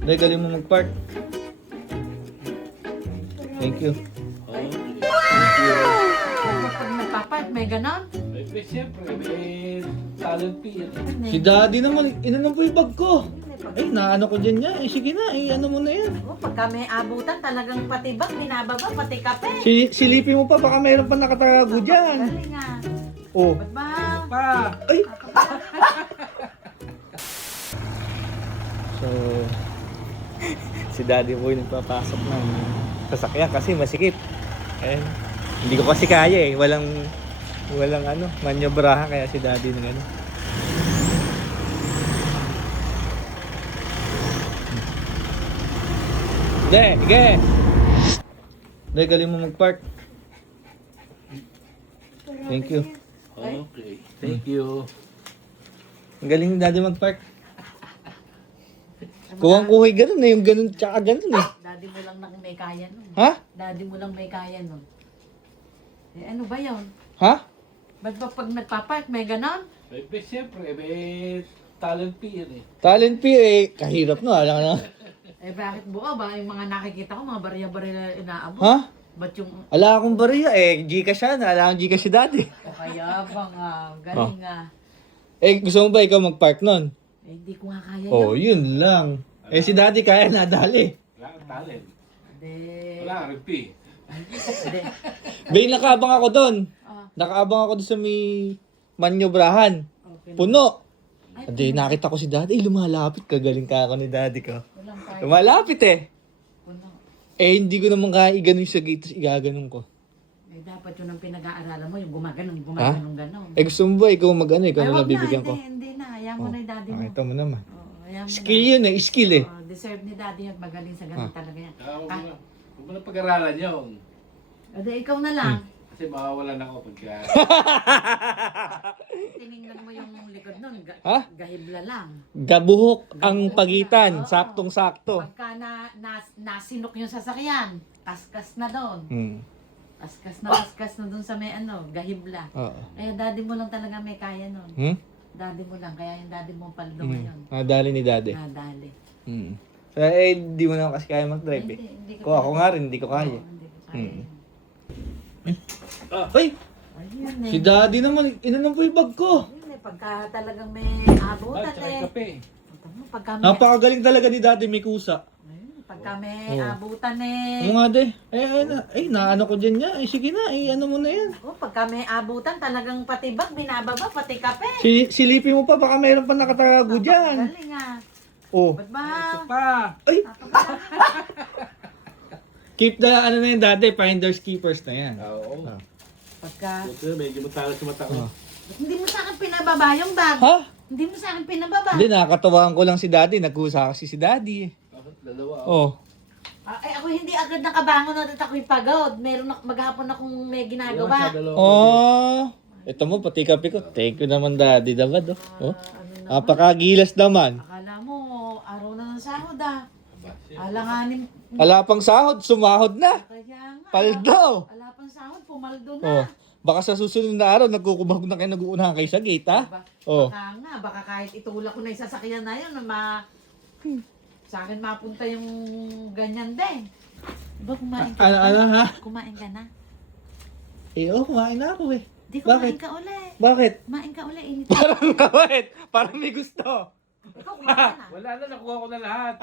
Dahil galing mo mag-park. Thank you. Pag nagpapark, may ganon. May siyempre, may talent fee. Si daddy naman, inanon po yung bag ko. Ay, naano ko dyan niya. Eh, sige na, ano mo na yan. Oh, pagka may abutan, talagang pati bag, binababa, pati kape. Silipin mo pa, baka mayroon pa nakatago dyan. Galing ah. Oh. Ba't ba? Pa! Ay! So, si daddy po yung nagpapasok ng sasakyan kasi masikip. Ayan. Hindi ko kasi kaya eh. Walang manyobrahan kaya si daddy ng ano. Sige! Dahil galing mo mag-park. Thank you. Okay, thank you. Ang galing ni daddy mag-park. Kuwang-kuhay ganun eh. Yung ganun tsaka ganun eh. Daddy mo lang may kaya nun. Ha? Daddy mo lang may kaya nun. Eh, ano ba yun? Ha? Ba't ba pag nagpapark, may ganon? May siyempre, may talent fee yan eh. Talent fee eh. Kahirap no. Alam ka na. Eh, bakit buo ba? Yung mga nakikita ko, mga barya-barya na inaabot. Ha? Ba't yung... Ala akong bariya eh. Gcash yan. Ala akong Gcash si daddy. O kaya ba nga, galing nga. Eh gusto mo ba ikaw mag-park nun? Eh, hindi ko nga kaya Oh, yun. yun lang. Eh si daddy kaya nadali. Wala kang talent. Hindi. Wala kang fee. Hindi. Bay, nakaabang ako doon. Ah, Nakaabang ako doon sa may manyobrahan. okay. Puno. Ay, Hindi, nakita ko si daddy. Eh, lumalapit. Kagaling ka ako ni daddy ko. walang kaya. Lumalapit eh. Puno. Eh, hindi ko naman kaya iganon sa gate. Tapos igaganon ko. Eh, dapat yun ang pinag-aaralan mo, yung gumaganon, ganon. Eh, gusto mo ba ikaw mag-ano? Ikaw Ay, na wag nabibigyan ko. Hindi na. Hayaan mo Oh, na yung daddy mo. Nakita mo naman. Oo, hayaan mo Skill na. yun eh. Skill eh. Oo, deserve ni daddy yan. Magaling sa ganun talaga yan. Huwag mo na pag-aralan yun. Ade, ikaw na lang. Kasi mawawalan ako pagka... Tiningnan mo yung likod nun. Ha? Gahibla lang. Gabuhok ang pagitan. Saktong-sakto. Pagka nasinok yung sasakyan, kaskas na doon. Hmm. Kaskas na doon sa may gahibla. Oo. Kaya daddy mo lang talaga may kaya nun. Hmm? Daddy mo lang, kaya yung daddy mo paldo ngayon. Nadali ni daddy. Nadali. Hmm. Eh, hindi mo naman kasi kaya mag-drive eh. Hindi Kung ako nga rin, hindi ko kaya. Oo, hindi ko kaya. Ay! Ayun Si daddy naman, inanon po yung bag ko. Ayun eh, pagka talagang may abutan Tsaka eh. kape. Pagka may, Napakagaling talaga ni daddy, may kusa. ayun, pagka may Oo. abutan eh. Ano nga de? Naano ko dyan niya. Eh, sige na, ano mo na yan. Oh, pagka may abutan, talagang pati bag, binababa, pati kape. Silipin mo pa, baka mayroon pa nakatago dyan. Galing ah. Oh. Ba't ba? Pa! Ay! Keep the, na yun dati, finders keepers na yan. Oo. Ah. Pagka, Buti na medyo matalas sa mata ko. Ah. hindi mo sa akin pinababa yung bag. Ha? Hindi mo sa akin pinababa. Hindi, nakakatawaan ko lang si daddy. Nagkusa kasi si daddy. Dalawa. Oh. Ay, ako hindi agad nakabangon at ako'y pagod. Meron maghapon akong may ginagawa. Dalawa. Oh. Ito mo, pati kape ko. Thank you naman daddy, Dabad. Oh. Ano na? Napakagilas naman. Akala mo, araw na ng sahod ah. Alanganin. Wala pang sahod, sumahod na. Kaya nga. Paldo. Wala pang sahod, pumaldo Oh. na. Baka sa susunod na araw, nagkukubag na kayo, nag-uunahan kayo sa gate, ha? Diba? Oh. Baka nga, baka kahit itulak ko na yung sasakyan na yun, sa akin mapunta yung ganyan din. Diba kumain ka Ha? Kumain ka na? Kumain na ako eh. Di kumain Bakit? ka uli. Bakit? Kumain ka uli, init. Parang kawit. Parang may gusto. Ikaw kumain ka na. Wala na, nakuha ko na lahat.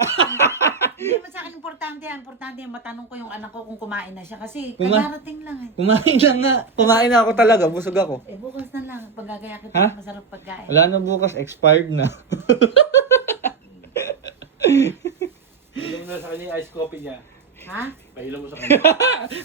Hindi man sa akin importante yan. Importante yan, matanong ko yung anak ko kung kumain na siya. Kasi Kuma- kadarating lang eh. Kumain lang nga. Kumain na ako talaga. Busog ako. Eh bukas na lang, pagagaya kita, Ha? masarap pagkain. Wala na bukas. Expired na. Painom mo na sa kanya yung ice coffee niya. Ha? Painom mo sa kanya.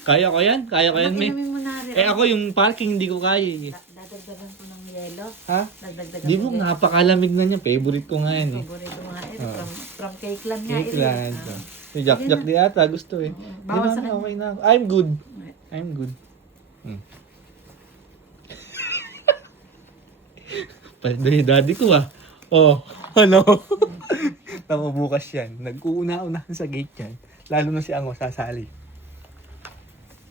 Kaya ko yan. Kaya ko yan, may. Inumin mo na rin. Ako yung parking hindi ko kaya eh. Dadagdagan ko ng yelo. Ha? Dadagdagan Di ko mo, ng yelo. napakalamig na niya. Favorite ko nga yan eh. Paborito mga ito. Ah. From cake lang nga. Cake ito. lang. Ah. Si Jack di ata. Gusto eh. Bawal Di sa na, kanya. okay na ako. I'm good. I'm good. Paldo yung daddy ko ah. Oh, ano? Tama bukas yan. Nag-uuna-unahan sa gate yan. Lalo na si Ango sasali.